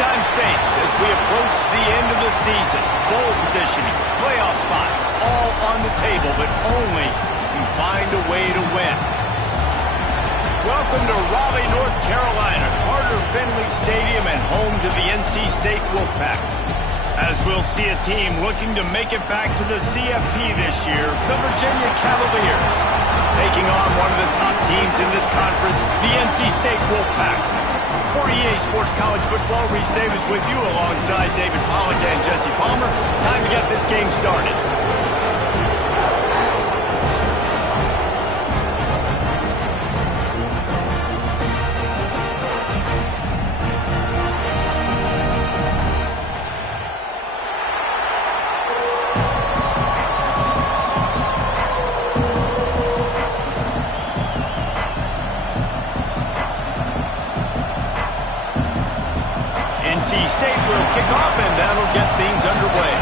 Halftime stakes as we approach the end of the season. Bowl positioning, playoff spots, all on the table, but only if you find a way to win. Welcome to Raleigh, North Carolina, Carter Finley Stadium, and home to the NC State Wolfpack. As we'll see a team looking to make it back to the CFP this year, the Virginia Cavaliers, taking on one of the top teams in this conference, the NC State Wolfpack. For EA Sports College Football, Reese Davis with you alongside David Pollack and Jesse Palmer. Time to get this game started. NC State will kick off, and that'll get things underway.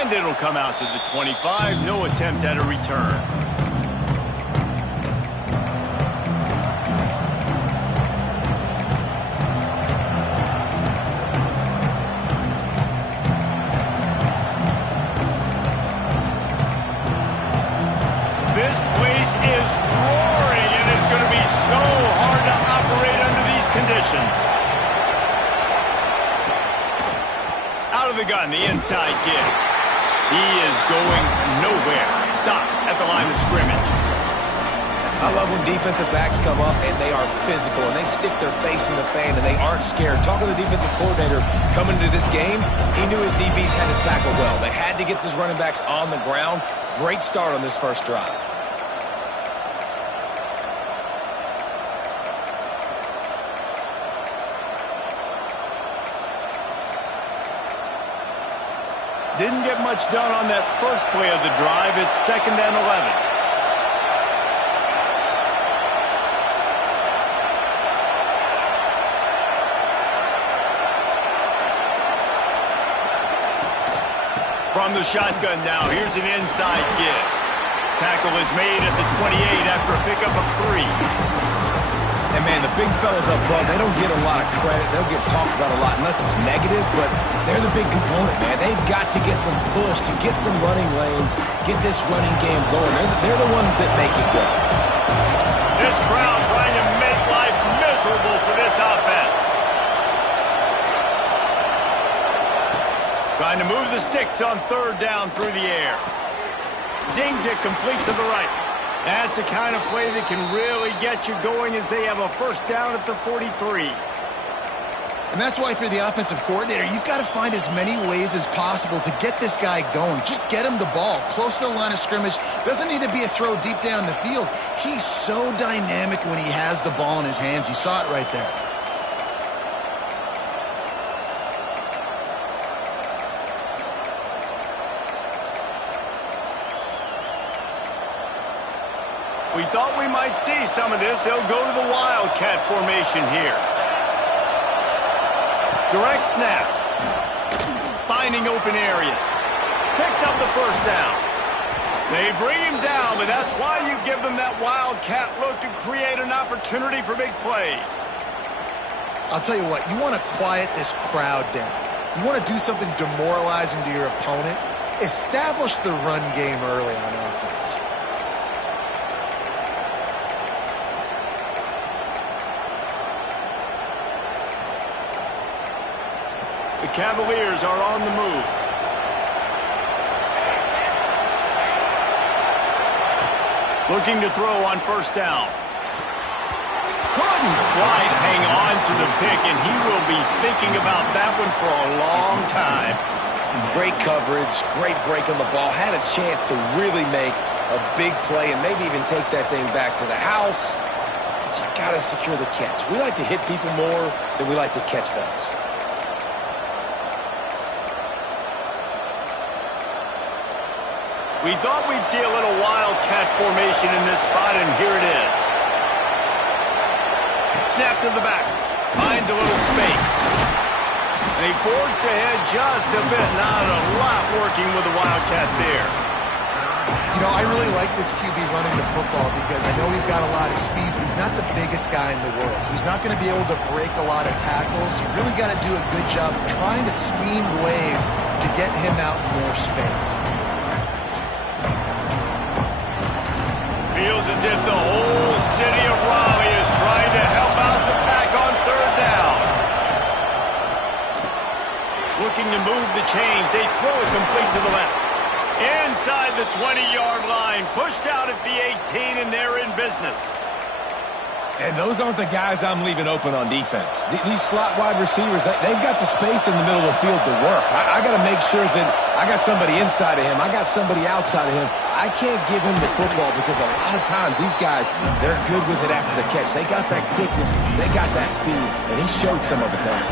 And it'll come out to the 25. No attempt at a return. This place is roaring, and it's going to be so hard to operate under these conditions. Out of the gun, the inside give. He is going nowhere. Stop at the line of scrimmage. I love when defensive backs come up and they are physical and they stick their face in the fan and they aren't scared. Talking to the defensive coordinator coming into this game, he knew his DBs had to tackle well. They had to get these running backs on the ground. Great start on this first drive. Didn't get much done on that first play of the drive. It's 2nd and 11. From the shotgun now, here's an inside give. Tackle is made at the 28 after a pickup of 3. And, man, the big fellas up front, they don't get a lot of credit. They'll get talked about a lot unless it's negative, but they're the big component, man. They've got to get some push, to get some running lanes, get this running game going. They're the ones that make it go. This crowd trying to make life miserable for this offense. Trying to move the sticks on 3rd down through the air. Zings it complete to the right. That's the kind of play that can really get you going as they have a 1st down at the 43. And that's why for the offensive coordinator, you've got to find as many ways as possible to get this guy going. Just get him the ball close to the line of scrimmage. Doesn't need to be a throw deep down the field. He's so dynamic when he has the ball in his hands. You saw it right there. We thought we might see some of this. They'll go to the Wildcat formation here. Direct snap. Finding open areas. Picks up the 1st down. They bring him down, but that's why you give them that Wildcat look to create an opportunity for big plays. I'll tell you what, you want to quiet this crowd down. You want to do something demoralizing to your opponent. Establish the run game early on offense. The Cavaliers are on the move. Looking to throw on 1st down. Couldn't quite hang on to the pick, and he will be thinking about that one for a long time. Great coverage, great break on the ball. Had a chance to really make a big play and maybe even take that thing back to the house. But you got to secure the catch. We like to hit people more than we like to catch balls. We thought we'd see a little Wildcat formation in this spot, and here it is. Snap to the back. Finds a little space. And he forged ahead just a bit. Not a lot working with the Wildcat there. You know, I really like this QB running the football because I know he's got a lot of speed, but he's not the biggest guy in the world. So he's not going to be able to break a lot of tackles. You really got to do a good job of trying to scheme ways to get him out in more space. Feels as if the whole city of Raleigh is trying to help out the pack on third down. Looking to move the chains. They throw it complete to the left. Inside the 20-yard line, pushed out at the 18, and they're in business. And those aren't the guys I'm leaving open on defense. These slot wide receivers, they've got the space in the middle of the field to work. I got to make sure that I got somebody inside of him. I got somebody outside of him. I can't give him the football because a lot of times these guys, they're good with it after the catch. They got that quickness. They got that speed, and he showed some of it there.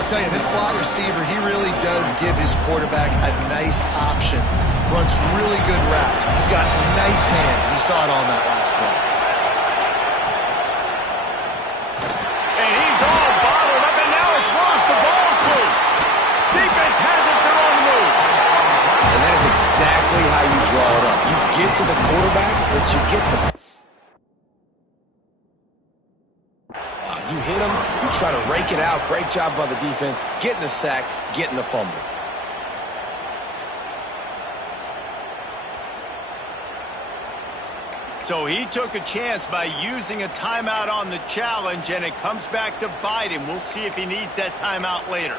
I'll tell you, this slot receiver, he really does give his quarterback a nice option. Runs really good routes. He's got nice hands. You saw it on that last play. And he's all bottled up, and now it's worse. The ball's loose. Defense has it. They're on the move. And that is exactly how you draw it up. You get to the quarterback, but you get the... You hit him, you try to rake it out. Great job by the defense. Getting the sack, getting the fumble. So he took a chance by using a timeout on the challenge, and it comes back to bite him. We'll see if he needs that timeout later.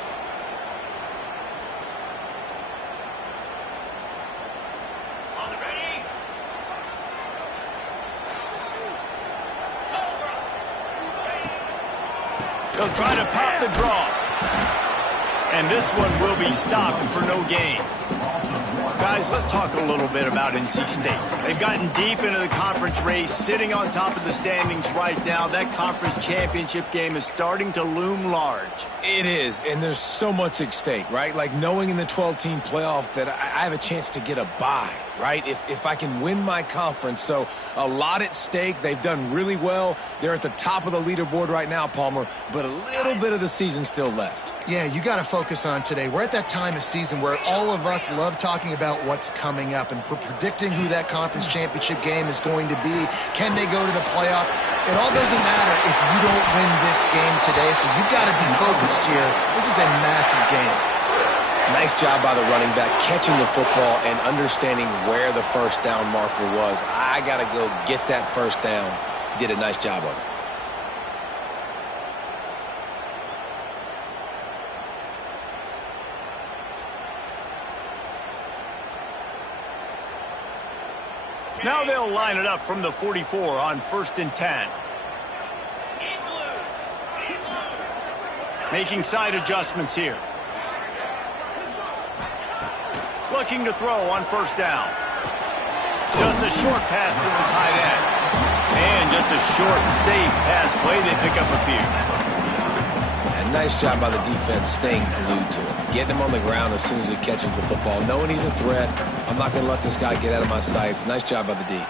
They'll try to pop the draw. And this one will be stopped for no gain. Guys, let's talk a little bit about NC State. They've gotten deep into the conference race, sitting on top of the standings right now. That conference championship game is starting to loom large. It is, and there's so much at stake, right? Like knowing in the 12-team playoff that I have a chance to get a bye, right? If I can win my conference. So a lot at stake. They've done really well. They're at the top of the leaderboard right now, Palmer, but a little bit of the season still left. Yeah, you got to focus on today. We're at that time of season where all of us love talking about what's coming up and we're predicting who that conference championship game is going to be. Can they go to the playoff? It all doesn't matter if you don't win this game today, so you've got to be focused here. This is a massive game. Nice job by the running back, catching the football and understanding where the first down marker was. I got to go get that first down. He did a nice job of it. Now they'll line it up from the 44 on 1st and 10. Making side adjustments here. Looking to throw on 1st down. Just a short pass to the tight end. And just a short, safe pass play. They pick up a few. And nice job by the defense staying glued to him. Getting him on the ground as soon as he catches the football. Knowing he's a threat. I'm not going to let this guy get out of my sights. Nice job by the D.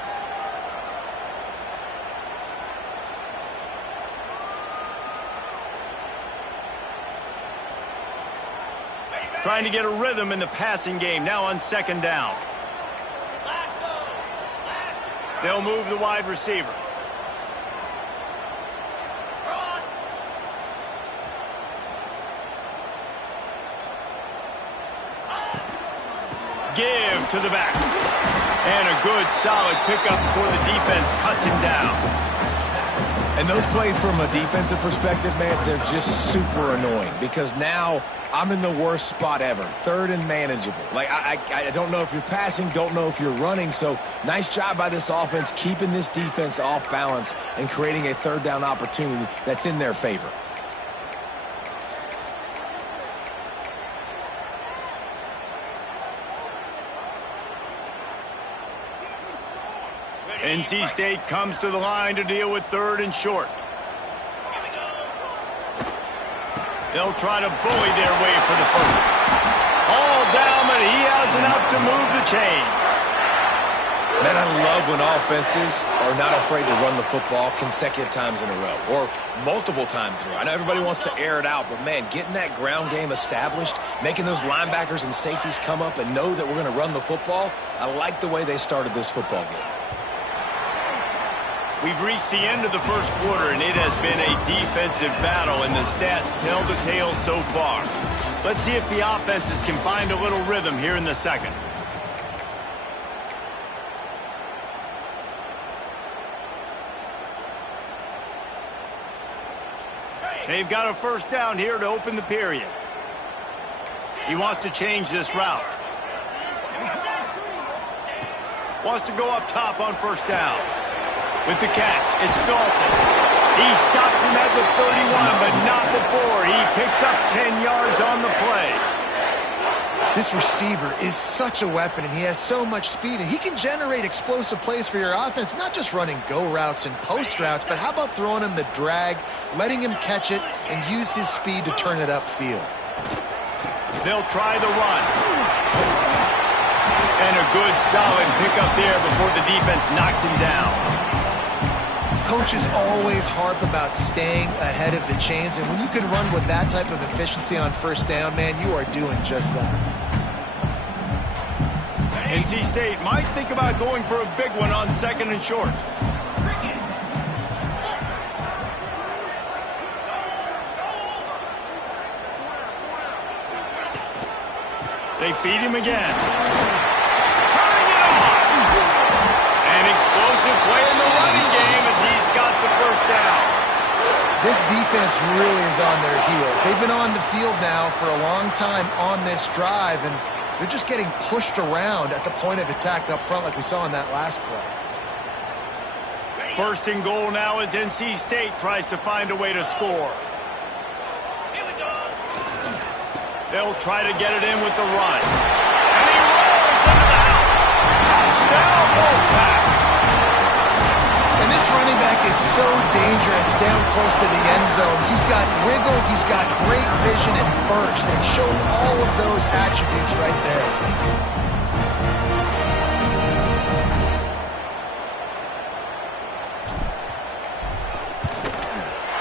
Trying to get a rhythm in the passing game. Now on 2nd down. They'll move the wide receiver. Give to the back. And a good, solid pickup before the defense cuts him down. And those plays from a defensive perspective, man, they're just super annoying because now I'm in the worst spot ever. 3rd and manageable. Like, I don't know if you're passing, don't know if you're running. So nice job by this offense keeping this defense off balance and creating a 3rd down opportunity that's in their favor. NC State comes to the line to deal with 3rd and short. They'll try to bully their way for the 1st. All down, but he has enough to move the chains. Man, I love when offenses are not afraid to run the football consecutive times in a row or multiple times in a row. I know everybody wants to air it out, but, man, getting that ground game established, making those linebackers and safeties come up and know that we're going to run the football, I like the way they started this football game. We've reached the end of the first quarter, and it has been a defensive battle, and the stats tell the tale so far. Let's see if the offenses can find a little rhythm here in the second. They've got a first down here to open the period. He wants to change this route. Wants to go up top on first down. With the catch, it's Dalton. He stops him at the 31, but not before. He picks up 10 yards on the play. This receiver is such a weapon, and he has so much speed, and he can generate explosive plays for your offense, not just running go routes and post routes, but how about throwing him the drag, letting him catch it, and use his speed to turn it upfield. They'll try the run. And a good, solid pickup there before the defense knocks him down. Coaches always harp about staying ahead of the chains, and when you can run with that type of efficiency on first down, man, you are doing just that. NC State might think about going for a big one on second and short. They feed him again. Turning it on! An explosive play in the running game as he's got the first down. This defense really is on their heels. They've been on the field now for a long time on this drive, and they're just getting pushed around at the point of attack up front like we saw in that last play. First and goal now as NC State tries to find a way to score. They'll try to get it in with the run. And he rolls into the house. Touchdown, Wolfpack. And this running back is so dangerous down close to the end zone. He's got wiggle, he's got great vision and burst, and showed all of those attributes right there.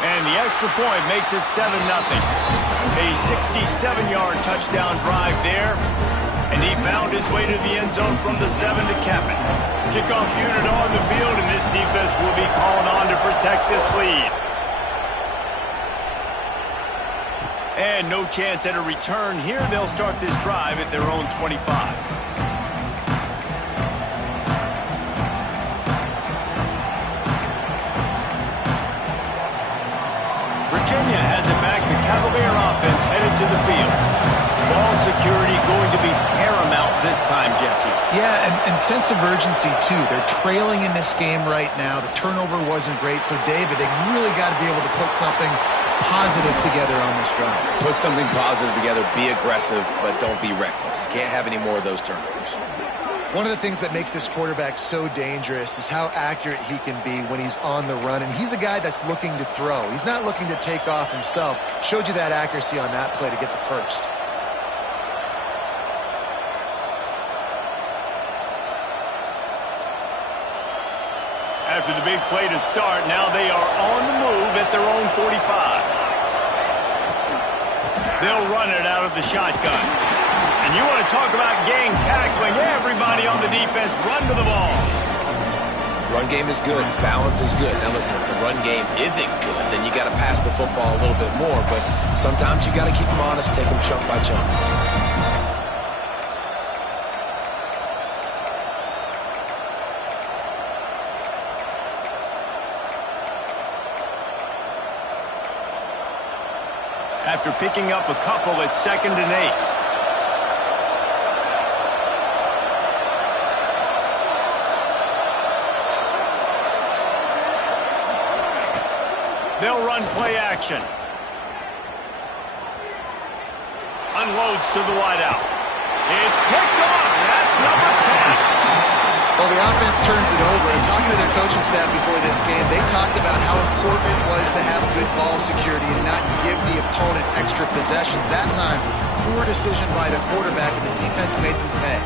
And the extra point makes it 7-0. A 67-yard touchdown drive there. And he found his way to the end zone from the 7 to cap it. Kickoff unit on the field, and this defense will be called on to protect this lead. And no chance at a return here. They'll start this drive at their own 25. Virginia has it back. The Cavalier offense headed to the field. Ball security going to be paramount this time, Jesse. Yeah, and sense of urgency, too. They're trailing in this game right now. The turnover wasn't great. So, David, they really got to be able to put something positive together on this drive. Put something positive together, be aggressive, but don't be reckless. Can't have any more of those turnovers. One of the things that makes this quarterback so dangerous is how accurate he can be when he's on the run. And he's a guy that's looking to throw. He's not looking to take off himself. Showed you that accuracy on that play to get the first. After the big play to start, now they are on the move at their own 45. They'll run it out of the shotgun. And you want to talk about gang tackling. Everybody on the defense run to the ball. Run game is good. Balance is good. Now listen, if the run game isn't good, then you got to pass the football a little bit more. But sometimes you got to keep them honest, take them chunk by chunk. After picking up a couple, it's 2nd and 8. They'll run play action. Unloads to the wideout. It's picked off. That's number 10. Well, the offense turns it over, and talking to their coaching staff before this game, they talked about how important it was to have good ball security and not give the opponent extra possessions. That time, poor decision by the quarterback, and the defense made them pay.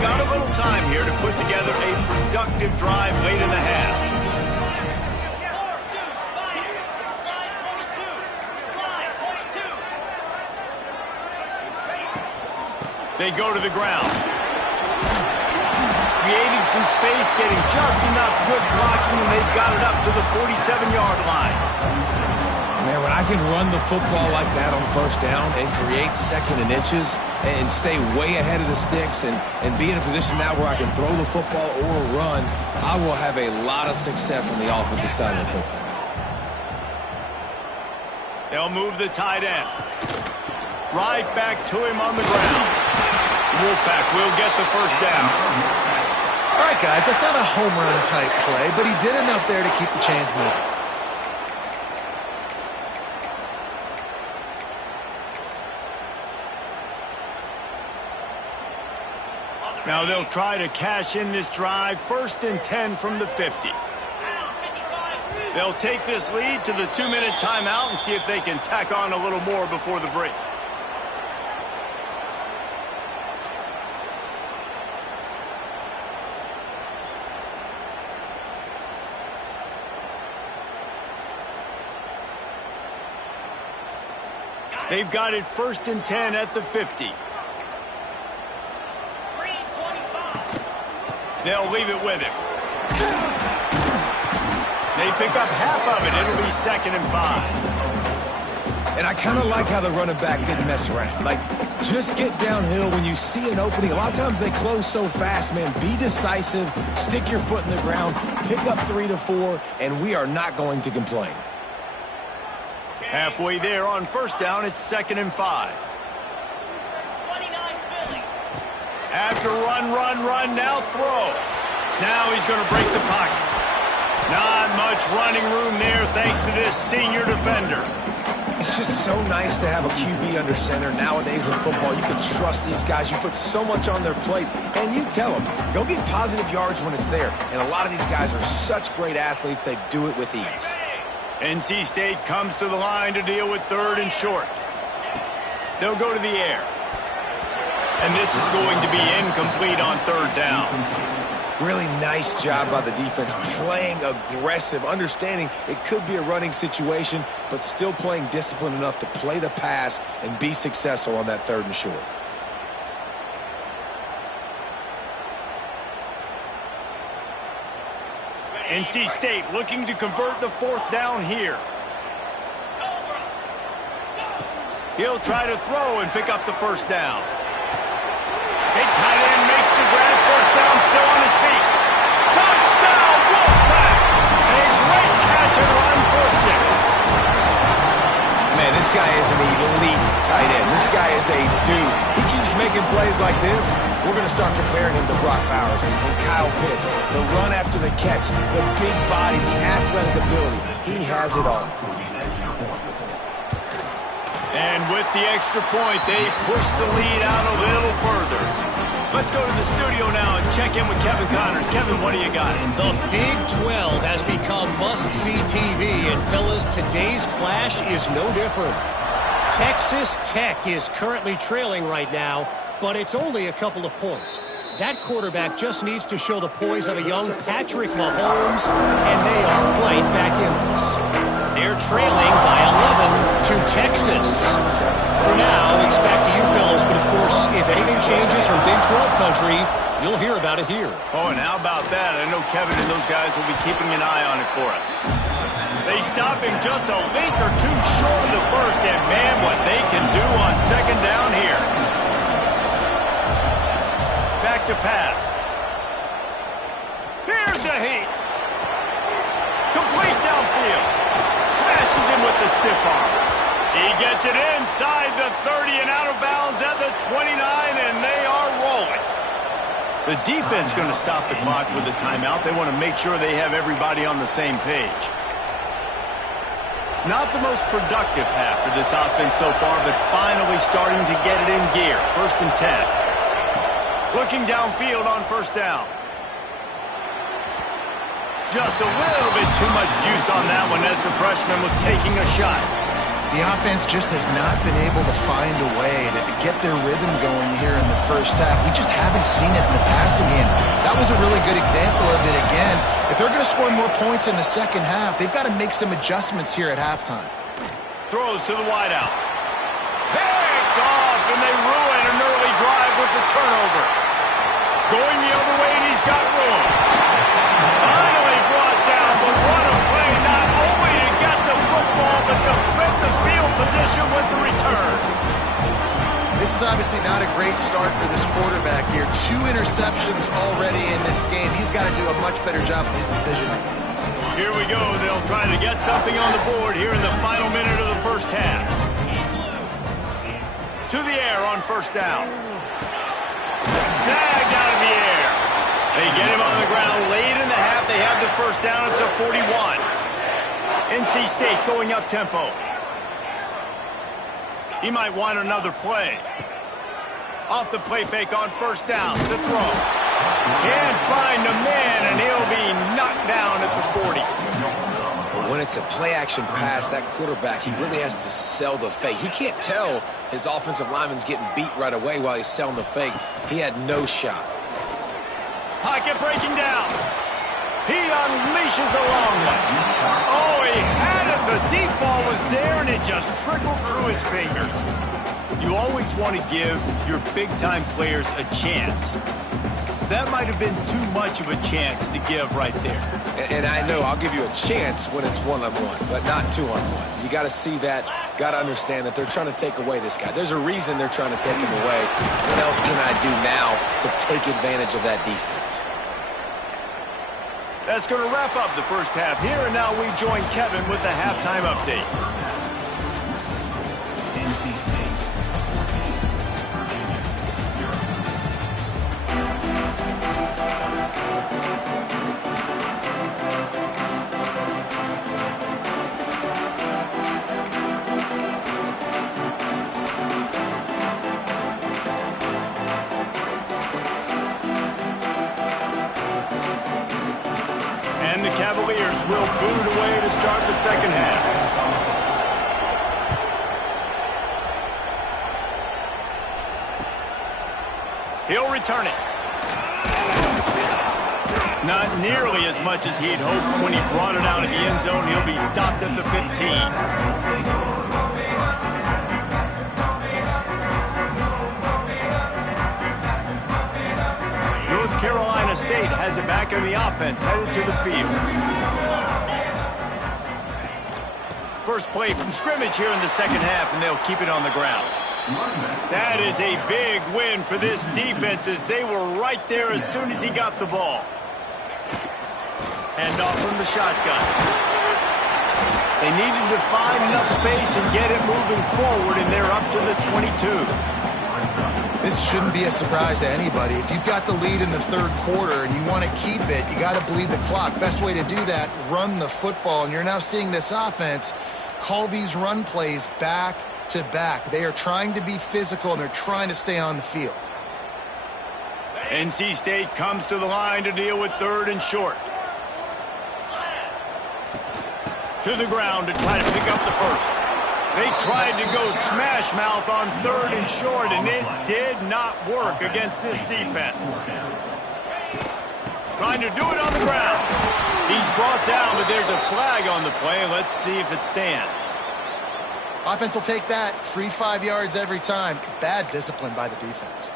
They've got a little time here to put together a productive drive late in the half. They go to the ground. Creating some space, getting just enough good blocking, and they've got it up to the 47-yard line. Man, when I can run the football like that on first down and create second and inches and stay way ahead of the sticks and be in a position now where I can throw the football or run, I will have a lot of success on the offensive side of the football. They'll move the tight end. Right back to him on the ground. Wolfpack will get the first down. All right, guys, that's not a home run type play, but he did enough there to keep the chains moving. Now they'll try to cash in this drive. 1st and 10 from the 50. They'll take this lead to the 2-minute timeout and see if they can tack on a little more before the break. They've got it 1st and 10 at the 50. They'll leave it with him. They pick up half of it. It'll be 2nd and 5. And I kind of like how the running back didn't mess around. Like, just get downhill when you see an opening. A lot of times they close so fast, man. Be decisive, stick your foot in the ground, pick up 3 to 4, and we are not going to complain. Halfway there on 1st down, it's 2nd and 5. After run, now throw. Now he's going to break the pocket. Not much running room there thanks to this senior defender. It's just so nice to have a QB under center. Nowadays in football, you can trust these guys. You put so much on their plate, and you tell them, go get positive yards when it's there. And a lot of these guys are such great athletes, they do it with ease. NC State comes to the line to deal with 3rd and short. They'll go to the air. And this is going to be incomplete on 3rd down. Really nice job by the defense, playing aggressive, understanding it could be a running situation, but still playing disciplined enough to play the pass and be successful on that 3rd and short. NC State looking to convert the 4th down here. He'll try to throw and pick up the 1st down. Big tight end makes the grab. 1st down, still on his feet. Touchdown, Wolfpack! A great catch and run for 6. Man, this guy is an elite tight end. This guy is a dude. He keeps making plays like this. We're going to start comparing him to Brock Bowers and Kyle Pitts. The run after the catch, the big body, the athletic ability. He has it all. And with the extra point, they push the lead out a little further. Let's go to the studio now and check in with Kevin Connors. Kevin, what do you got? The Big 12 has become must-see TV, and fellas, today's clash is no different. Texas Tech is currently trailing right now, but it's only a couple of points. That quarterback just needs to show the poise of a young Patrick Mahomes, and they are right back in this. They're trailing by 11 to Texas. For now, it's back to you fellas, but of course, if anything changes from Big 12 country, you'll hear about it here. Oh, and how about that? I know Kevin and those guys will be keeping an eye on it for us. They stop him just a link or two short of the 1st, and man, what they can do on 2nd down here. Back to pass. Here's a heat. Complete downfield. Smashes him with the stiff arm. He gets it inside the 30 and out of bounds at the 29, and they are rolling. The defense going to stop the clock with a timeout. They want to make sure they have everybody on the same page. Not the most productive half for this offense so far, but finally starting to get it in gear. 1st and 10. Looking downfield on 1st down. Just a little bit too much juice on that one as the freshman was taking a shot. The offense just has not been able to find a way to get their rhythm going here in the first half. We just haven't seen it in the passing game. That was a really good example of it again. If they're going to score more points in the second half, they've got to make some adjustments here at halftime. Throws to the wideout. Picked off, and they ruin an early drive with the turnover. Going the other way, and he's got room. Finally brought down, but what a play, not only to get the football, but to flip the field position with the return. This is obviously not a great start for this quarterback here. 2 interceptions already in this game. He's got to do a much better job with his decision-making. Here we go. They'll try to get something on the board here in the final minute of the first half. To the air on first down. Snagged out of the air. They get him on the ground late in the half. They have the first down at the 41. NC State going up tempo. He might want another play. Off the play fake on first down. The throw. Can't find a man, and he'll be knocked down at the 40. But when it's a play-action pass, that quarterback, he really has to sell the fake. He can't tell his offensive lineman's getting beat right away while he's selling the fake. He had no shot. Pocket breaking down. He unleashes a long one. Oh, he had it. The deep ball was there, and it just trickled through his fingers. You always want to give your big-time players a chance. That might have been too much of a chance to give right there. And I know I'll give you a chance when it's one-on-one, but not two-on-one. You got to see that, got to understand that they're trying to take away this guy. There's a reason they're trying to take him away. What else can I do now to take advantage of that defense? That's going to wrap up the first half here, and now we join Kevin with the halftime update. And the Cavaliers will boot it away to start the second half. He'll return it. Not nearly as much as he'd hoped when he brought it out of the end zone. He'll be stopped at the 15. Carolina State has it back in the offense, headed to the field. First play from scrimmage here in the second half, and they'll keep it on the ground. That is a big win for this defense, as they were right there as soon as he got the ball. Hand off from the shotgun. They needed to find enough space and get it moving forward, and they're up to the 22. This shouldn't be a surprise to anybody. If you've got the lead in the third quarter and you want to keep it, you got to bleed the clock. Best way to do that, run the football. And you're now seeing this offense call these run plays back to back. They are trying to be physical, and they're trying to stay on the field. NC State comes to the line to deal with third and short. To the ground to try to pick up the first. They tried to go smash mouth on third and short, and it did not work against this defense. Trying to do it on the ground. He's brought down, but there's a flag on the play. Let's see if it stands. Offense will take that. Free 5 yards every time. Bad discipline by the defense.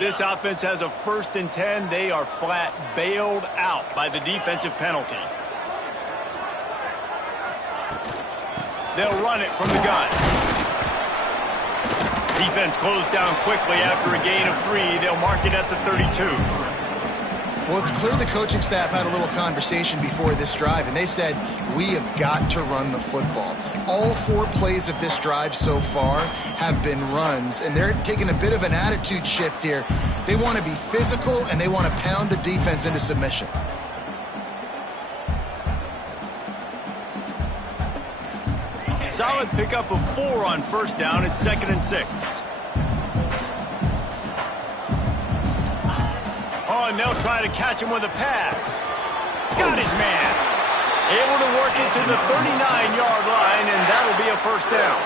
This offense has a 1st and 10. They are flat bailed out by the defensive penalty. They'll run it from the gun. Defense closed down quickly after a gain of 3. They'll mark it at the 32. Well, it's clear the coaching staff had a little conversation before this drive, and they said, we have got to run the football. All 4 plays of this drive so far have been runs, and they're taking a bit of an attitude shift here. They want to be physical, and they want to pound the defense into submission. Solid pickup of 4 on first down. It's 2nd and 6. Oh, and they'll try to catch him with a pass. Got his man. Able to work it to the 39-yard line, and that'll be a first down.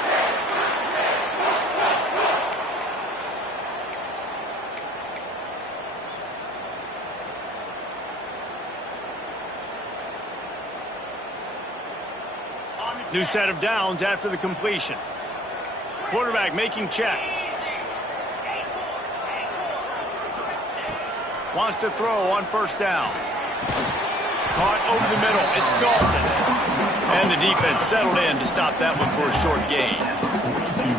New set of downs after the completion. Quarterback making checks. Wants to throw on first down. Caught over the middle. It's Dalton. And the defense settled in to stop that one for a short gain.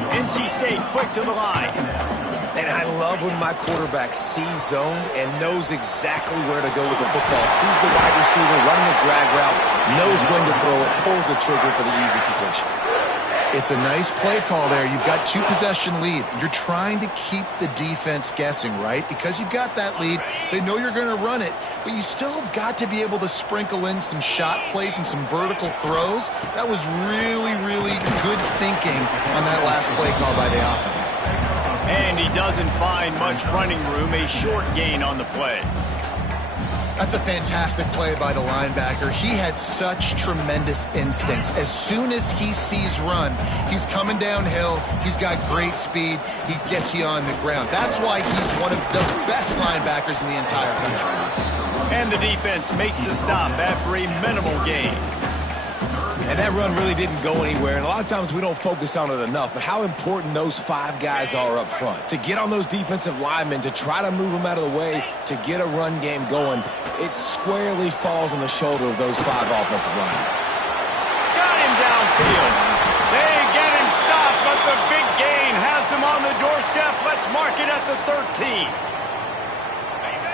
NC State quick to the line. And I love when my quarterback sees zone and knows exactly where to go with the football. Sees the wide receiver running a drag route, knows when to throw it, pulls the trigger for the easy completion. It's a nice play call there. You've got 2-possession lead. You're trying to keep the defense guessing, right? Because you've got that lead, they know you're going to run it, but you still have got to be able to sprinkle in some shot plays and some vertical throws. That was really, really good thinking on that last play call by the offense. And he doesn't find much running room, a short gain on the play. That's a fantastic play by the linebacker. He has such tremendous instincts. As soon as he sees run, he's coming downhill. He's got great speed. He gets you on the ground. That's why he's one of the best linebackers in the entire country. And the defense makes the stop after a minimal gain. And that run really didn't go anywhere. And a lot of times we don't focus on it enough, but how important those 5 guys are up front. To get on those defensive linemen, to try to move them out of the way, to get a run game going, it squarely falls on the shoulder of those 5 offensive linemen. Got him downfield. They get him stopped, but the big gain has them on the doorstep. Let's mark it at the 13.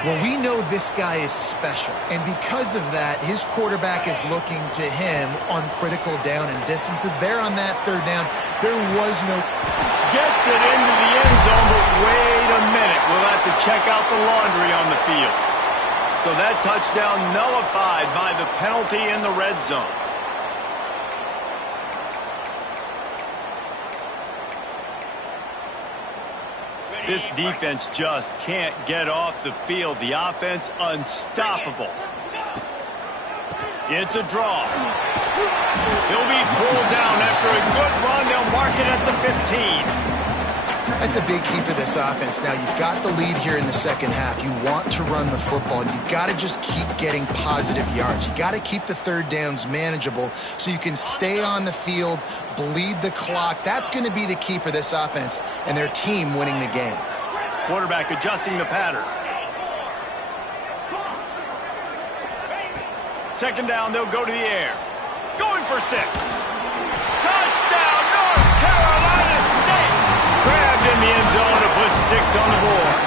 Well, we know this guy is special, and because of that, his quarterback is looking to him on critical down and distances. There on that third down, there was no... Gets it into the end zone, but wait a minute. We'll have to check out the laundry on the field. So that touchdown nullified by the penalty in the red zone. This defense just can't get off the field. The offense unstoppable. It's a draw. He'll be pulled down after a good run. They'll mark it at the 15. That's a big key for this offense. Now, you've got the lead here in the second half. You want to run the football. You've got to just keep getting positive yards. You've got to keep the third downs manageable so you can stay on the field, bleed the clock. That's going to be the key for this offense and their team winning the game. Quarterback adjusting the pattern. Second down, they'll go to the air. Going for 6. Touchdown, North Carolina State! Grabbed in the end zone to put 6 on the board.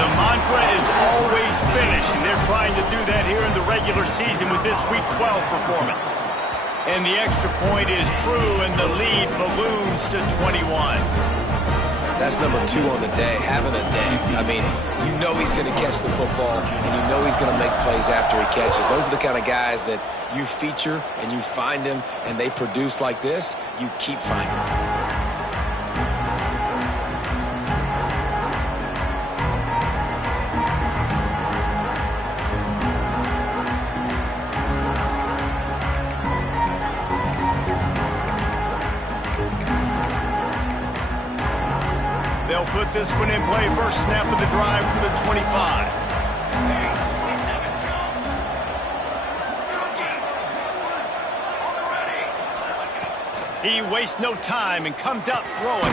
The mantra is always finish, and they're trying to do that here in the regular season with this Week 12 performance. And the extra point is true, and the lead balloons to 21. That's number 2 on the day, having a day. I mean, you know he's going to catch the football, and you know he's going to make plays after he catches. Those are the kind of guys that you feature, and you find them, and they produce like this, you keep finding them. They'll put this one in play. First snap of the drive from the 25. He wastes no time and comes out throwing.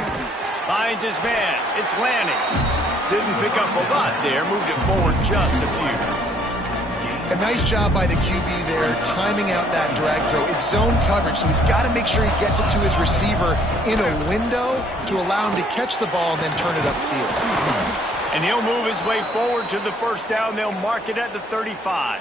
Finds his man. It's Lanning. Didn't pick up a lot there. Moved it forward just a few. A nice job by the QB there, timing out that drag throw. It's zone coverage, so he's got to make sure he gets it to his receiver in a window to allow him to catch the ball and then turn it upfield. And he'll move his way forward to the first down. They'll mark it at the 35.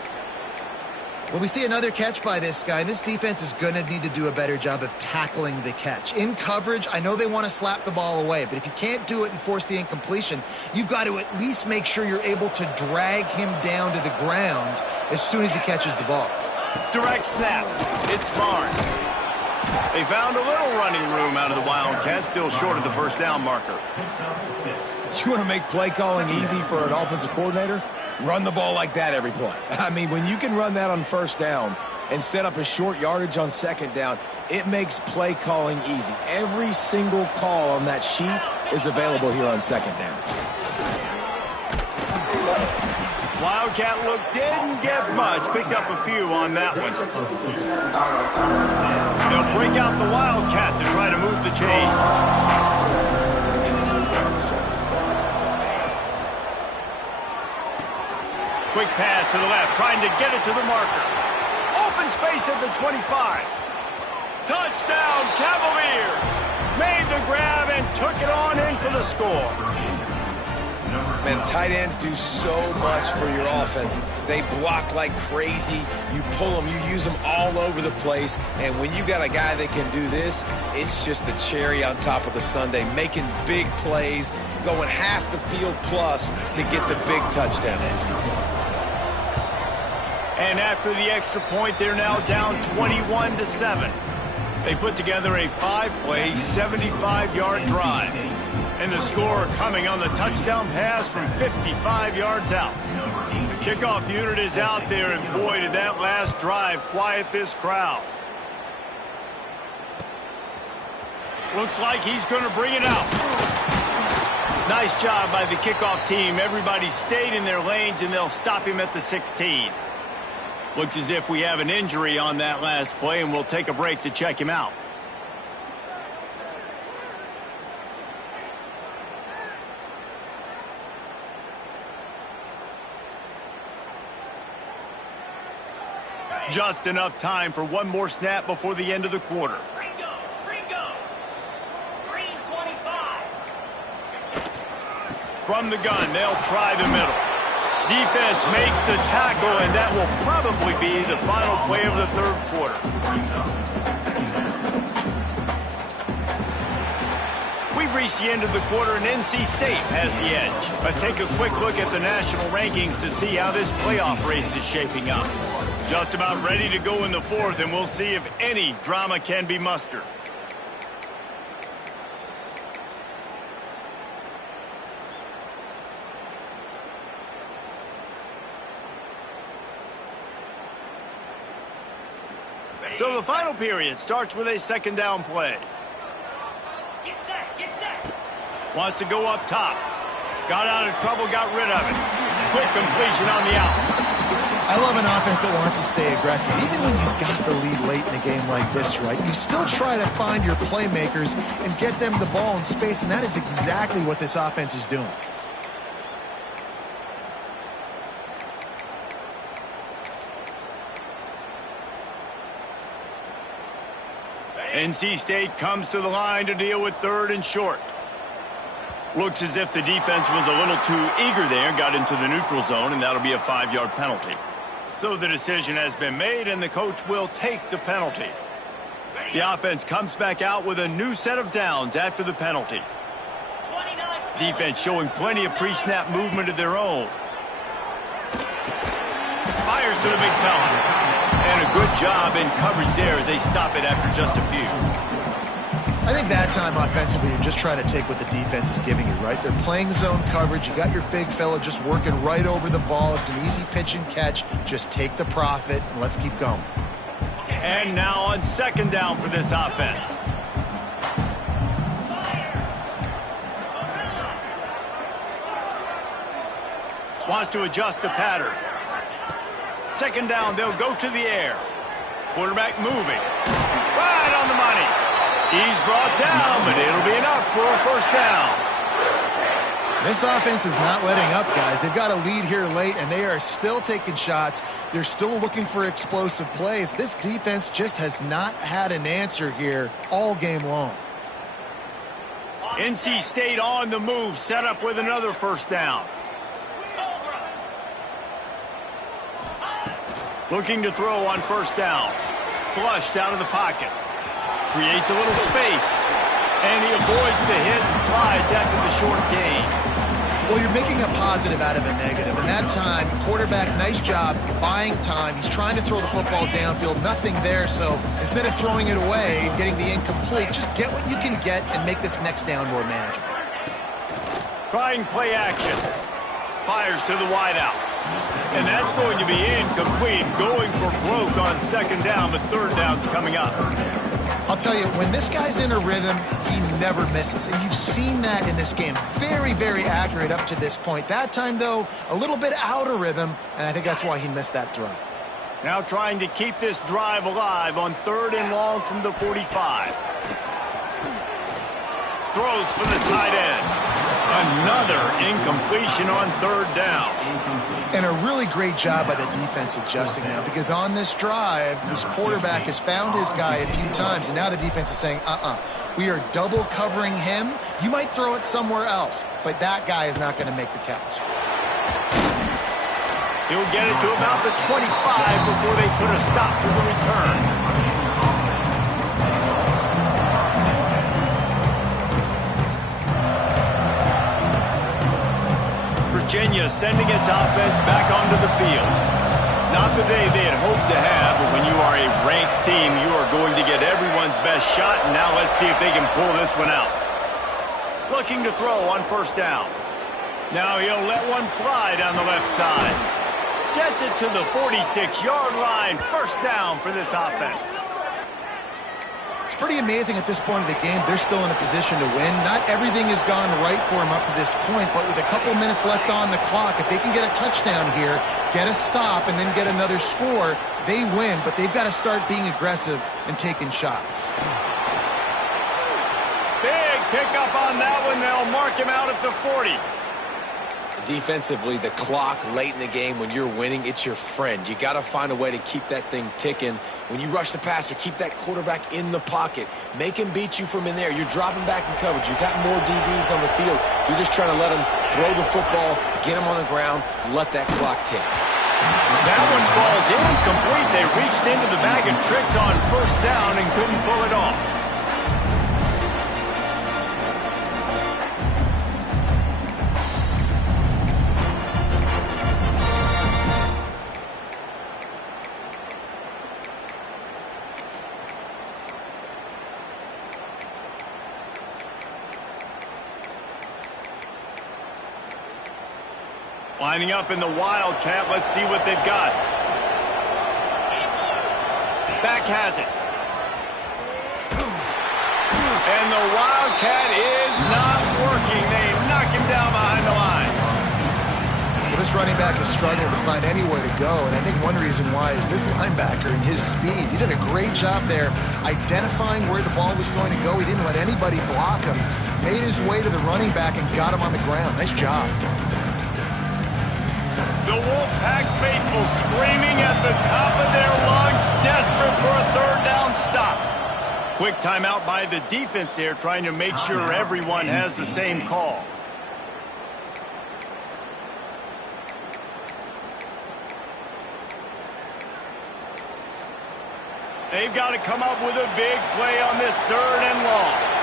Well, we see another catch by this guy. This defense is going to need to do a better job of tackling the catch. In coverage, I know they want to slap the ball away, but if you can't do it and force the incompletion, you've got to at least make sure you're able to drag him down to the ground as soon as he catches the ball. Direct snap. It's Barnes. They found a little running room out of the Wildcats, still short of the first down marker. You want to make play calling easy for an offensive coordinator? Run the ball like that every play. I mean, when you can run that on first down and set up a short yardage on second down, it makes play calling easy. Every single call on that sheet is available here on second down. Wildcat look didn't get much. Picked up a few on that one. They'll break out the Wildcat to try to move the chains. Quick pass to the left, trying to get it to the marker. Open space at the 25. Touchdown, Cavaliers! Made the grab and took it on in for the score. Man, tight ends do so much for your offense. They block like crazy. You pull them, you use them all over the place. And when you got a guy that can do this, it's just the cherry on top of the sundae, making big plays, going half the field plus to get the big touchdown. And after the extra point, they're now down 21-7. They put together a 5-play, 75-yard drive. And the score coming on the touchdown pass from 55 yards out. The kickoff unit is out there, and boy, did that last drive quiet this crowd. Looks like he's going to bring it out. Nice job by the kickoff team. Everybody stayed in their lanes, and they'll stop him at the 16. Looks as if we have an injury on that last play, and we'll take a break to check him out. Just enough time for one more snap before the end of the quarter. Green 25. From the gun, they'll try the middle. Defense makes the tackle, and that will probably be the final play of the third quarter. We've reached the end of the quarter, and NC State has the edge. Let's take a quick look at the national rankings to see how this playoff race is shaping up. Just about ready to go in the fourth, and we'll see if any drama can be mustered. So the final period starts with a second down play. Get set. Wants to go up top. Got out of trouble, got rid of it. Quick completion on the out. I love an offense that wants to stay aggressive. Even when you've got the lead late in a game like this, right, you still try to find your playmakers and get them the ball in space, and that is exactly what this offense is doing. NC State comes to the line to deal with third and short. Looks as if the defense was a little too eager there, got into the neutral zone, and that'll be a 5-yard penalty. So the decision has been made, and the coach will take the penalty. The offense comes back out with a new set of downs after the penalty. Defense showing plenty of pre-snap movement of their own. Fires to the big fella. And a good job in coverage there as they stop it after just a few. I think that time offensively, you're just trying to take what the defense is giving you, right? They're playing zone coverage. You got your big fella just working right over the ball. It's an easy pitch and catch. Just take the profit and let's keep going. And now on second down for this offense. Wants to adjust the pattern. Second down, they'll go to the air. Quarterback moving. Right on the money. He's brought down, but it'll be enough for a first down. This offense is not letting up, guys. They've got a lead here late, and they are still taking shots. They're still looking for explosive plays. This defense just has not had an answer here all game long. NC State on the move, set up with another first down. Looking to throw on first down. Flushed out of the pocket. Creates a little space. And he avoids the hit and slides after the short gain. Well, you're making a positive out of a negative. And that time, quarterback, nice job buying time. He's trying to throw the football downfield. Nothing there. So instead of throwing it away and getting the incomplete, just get what you can get and make this next down more manageable. Trying play action. Fires to the wideout. And that's going to be incomplete, going for broke on second down, but third down's coming up. I'll tell you, when this guy's in a rhythm, he never misses. And you've seen that in this game. Very, very accurate up to this point. That time, though, a little bit out of rhythm, and I think that's why he missed that throw. Now trying to keep this drive alive on third and long from the 45. Throws for the tight end. Another incompletion on third down. And a really great job by the defense adjusting now, because on this drive, this quarterback has found his guy a few times, and now the defense is saying, we are double covering him. You might throw it somewhere else, but that guy is not going to make the catch. He'll get it to about the 25 before they put a stop to the return. Virginia sending its offense back onto the field. Not the day they had hoped to have, but when you are a ranked team, you are going to get everyone's best shot, and now let's see if they can pull this one out. Looking to throw on first down. Now he'll let one fly down the left side. Gets it to the 46-yard line. First down for this offense. It's pretty amazing at this point of the game, they're still in a position to win. Not everything has gone right for them up to this point, but with a couple minutes left on the clock, if they can get a touchdown here, get a stop, and then get another score, they win, but they've got to start being aggressive and taking shots. Big pickup on that one. They'll mark him out at the 40. Defensively, the clock late in the game, when you're winning, it's your friend. You got to find a way to keep that thing ticking. When you rush the passer, keep that quarterback in the pocket. Make him beat you from in there. You're dropping back in coverage. You got more DBs on the field. You're just trying to let him throw the football, get him on the ground, let that clock tick. That one falls incomplete. They reached into the bag of tricks on first down and couldn't pull it off. Lining up in the Wildcat. Let's see what they've got. Back has it. And the Wildcat is not working. They knock him down behind the line. Well, this running back has struggled to find anywhere to go, and I think one reason why is this linebacker and his speed. He did a great job there identifying where the ball was going to go. He didn't let anybody block him. Made his way to the running back and got him on the ground. Nice job. The Wolfpack faithful screaming at the top of their lungs, desperate for a third down stop. Quick timeout by the defense there, trying to make sure everyone has the same call. They've got to come up with a big play on this third and long.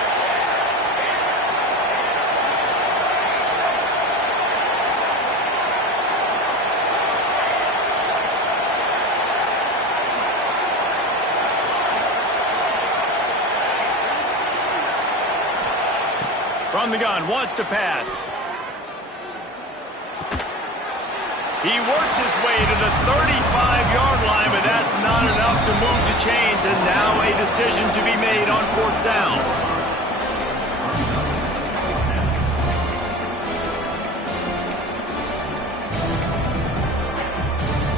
From the gun, wants to pass. He works his way to the 35-yard line, but that's not enough to move the chains, and now a decision to be made on fourth down.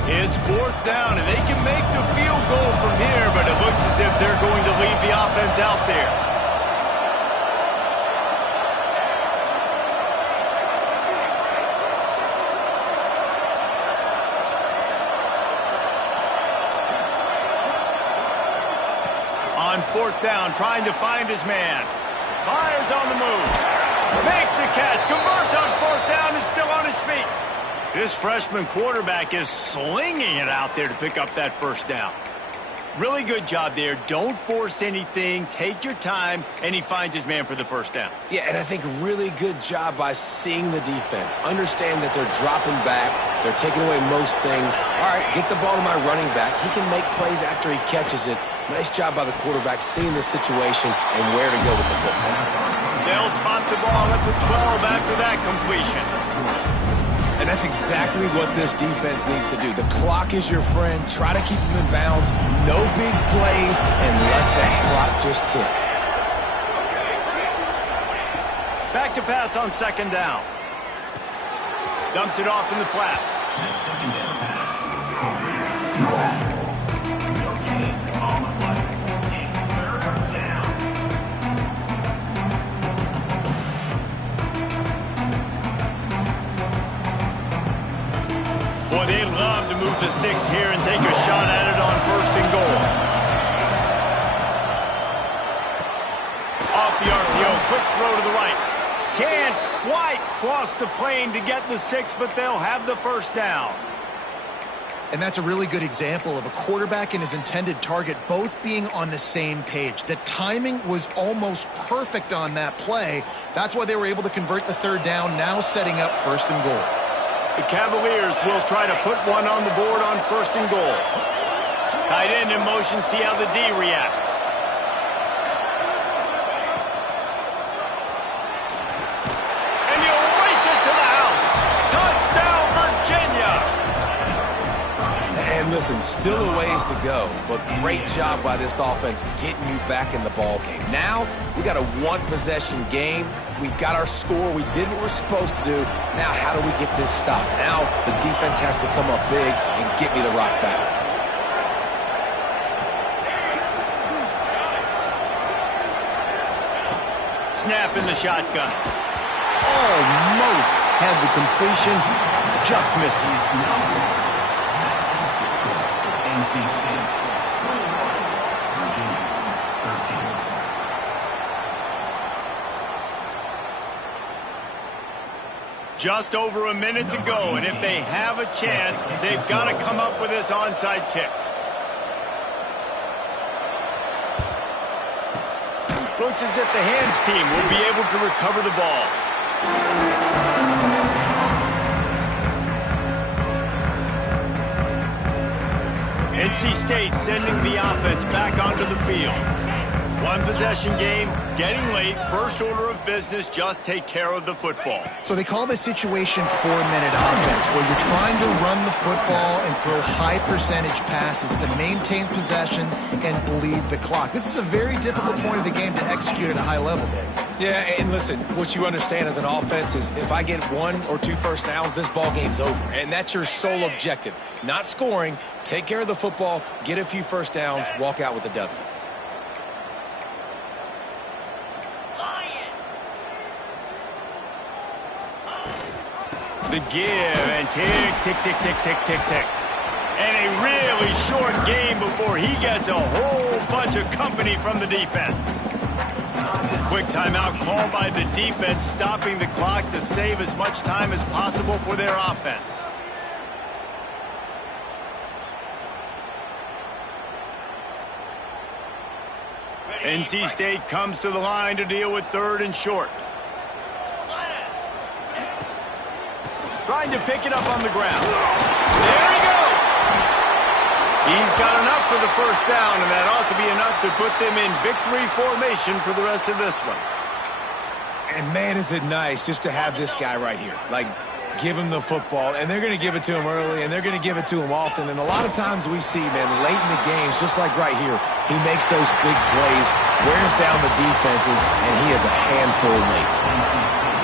It's fourth down, and they can make the field goal from here, but it looks as if they're going to leave the offense out there. On fourth down, trying to find his man. Myers on the move. Makes the catch. Converts on fourth down. Is still on his feet. This freshman quarterback is slinging it out there to pick up that first down. Really good job there. Don't force anything. Take your time, and he finds his man for the first down. Yeah, and I think really good job by seeing the defense. Understand that they're dropping back. They're taking away most things. All right, get the ball to my running back. He can make plays after he catches it. Nice job by the quarterback seeing the situation and where to go with the football. They'll spot the ball at the 12 after that completion. And that's exactly what this defense needs to do. The clock is your friend. Try to keep them in bounds. No big plays, and let that clock just tick. Back to pass on second down. Dumps it off in the flats. Boy, they love to move the sticks here and take a shot at it on first and goal. Off the RPO, quick throw to the right. Can't quite cross the plane to get the 6, but they'll have the first down. And that's a really good example of a quarterback and his intended target both being on the same page. The timing was almost perfect on that play. That's why they were able to convert the third down, now setting up first and goal. The Cavaliers will try to put one on the board on first and goal. Tight end in motion, see how the D reacts. And he'll race it to the house. Touchdown, Virginia! And listen, still a ways to go, but great job by this offense getting you back in the ball game. Now, we got a one-possession game. We got our score. We did what we're supposed to do. Now, how do we get this stopped? Now, the defense has to come up big and get me the rock back. Snap in the shotgun. Almost had the completion. Just missed it. Just over a minute to go, and if they have a chance, they've got to come up with this onside kick. Looks as if the hands team will be able to recover the ball. NC State sending the offense back onto the field. One possession game, getting late, first order of business, just take care of the football. So they call this situation 4-minute offense, where you're trying to run the football and throw high percentage passes to maintain possession and bleed the clock. This is a very difficult point of the game to execute at a high level, Dave. Yeah, and listen, what you understand as an offense is if I get 1 or 2 first downs, this ball game's over. And that's your sole objective. Not scoring, take care of the football, get a few first downs, walk out with a W. The give and tick, tick, tick, tick, tick, tick, tick. And a really short game before he gets a whole bunch of company from the defense. Quick timeout called by the defense, stopping the clock to save as much time as possible for their offense. NC State comes to the line to deal with third and short. Trying to pick it up on the ground. There he goes! He's got enough for the first down, and that ought to be enough to put them in victory formation for the rest of this one. And man, is it nice just to have this guy right here. Like, give him the football, and they're going to give it to him early, and they're going to give it to him often. And a lot of times we see, man, late in the games, just like right here, he makes those big plays, wears down the defenses, and he is a handful late.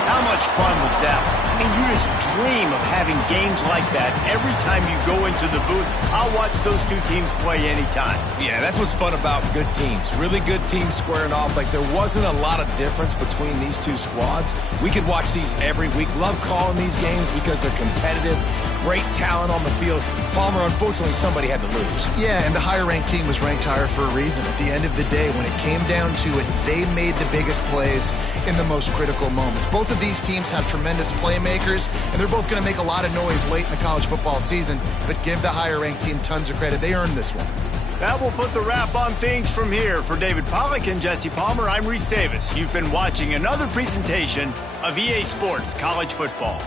How much fun was that? I mean, you just dream of having games like that every time you go into the booth. I'll watch those two teams play anytime. Yeah, that's what's fun about good teams. Really good teams squaring off. Like, there wasn't a lot of difference between these two squads. We could watch these every week. Love calling these games because they're competitive. Great talent on the field. Palmer, unfortunately, somebody had to lose. Yeah, and the higher-ranked team was ranked higher for a reason. At the end of the day, when it came down to it, they made the biggest plays in the most critical moments. Both of these teams have tremendous playmakers, and they're both going to make a lot of noise late in the college football season, but give the higher-ranked team tons of credit. They earned this one. That will put the wrap on things from here. For David Pollack and Jesse Palmer, I'm Reese Davis. You've been watching another presentation of EA Sports College Football.